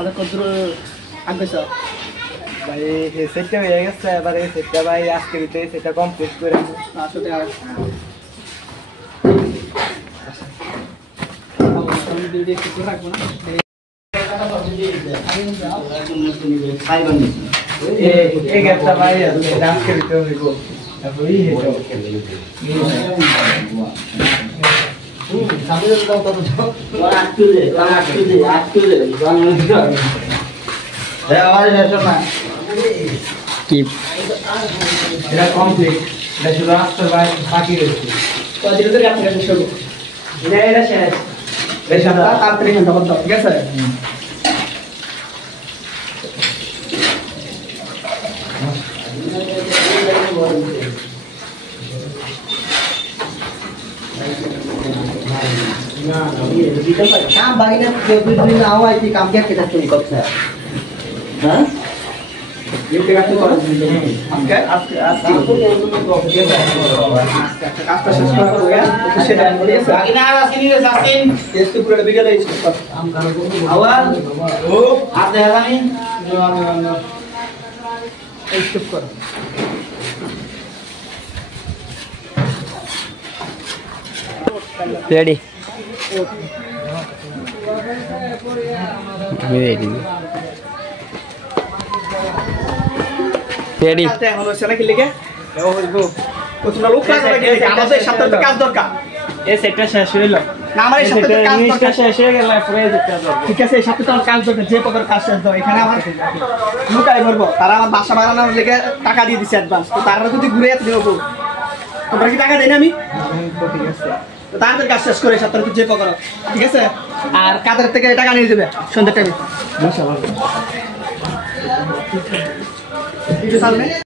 আদা কদ্দুর আগেছ ভাই এই সেটটা হয়ে গেছে এবার এই সেটটা ভাই আজকে দিতে সেটা কমপ্লিট করে দেব 500 টাকা আমি দিদি কিছু রাখবো না এই গেটটা ভাই আজকে দিতে হবে গো তারপরে এই হেটো সামনে দাও তো আটকে কি এটা কমপ্লিট এটা শুধু রাস্তার বাকি রয়েছে কদিন ধরে আপনি কাছে শুরু এটা শেষ বেশ আমরা তাড়াতাড়ি ঘন্টা বন্ধ ঠিক আছে काम बाकी ना जो दिन आओ आई थी काम क्या कितना तुम कब से हाँ ये टेका तो करो आपके कास्ता শেষ করা হয়ে গেল তো সেটা বলে গেছে আগে না আসেনি রে সাসিন টেস্ট পুরো বিকেল এই काम करो আওয়াজ ও হাত দেখা জানি এই স্টপ করো ready ready কালতে এখন হচ্ছে নাকি লিখে ও হইবো তো তোমরা লোক লাগবে নাকি আমাদের সপ্তাহে কাজ দরকার এই সেটটা শেষ হইল না আমার এই সপ্তাহে কাজ জিনিসটা দরকার শেষ হয়ে গেল পরে যেতে হবে ঠিক আছে এই সপ্তাহে তোমার কাজ দরকার যে প্রকার কাজ শেষ দাও এখানে আমার লুকাই করবো তারা আমার বাসা বানানোর লেগে টাকা দিয়ে দিছে অ্যাডভান্স তো তারা যদি ঘুরে যেতে দেবো তোমরা কি টাকা দেয় না আমি ঠিক আছে তো তাদের কাজ শেষ করে সপ্তাহে যে প্রকার ঠিক আছে আর কাদের থেকে টাকা নিয়ে যাবে সন্ধ্যা টাইমে মাশাআল্লাহ সামনে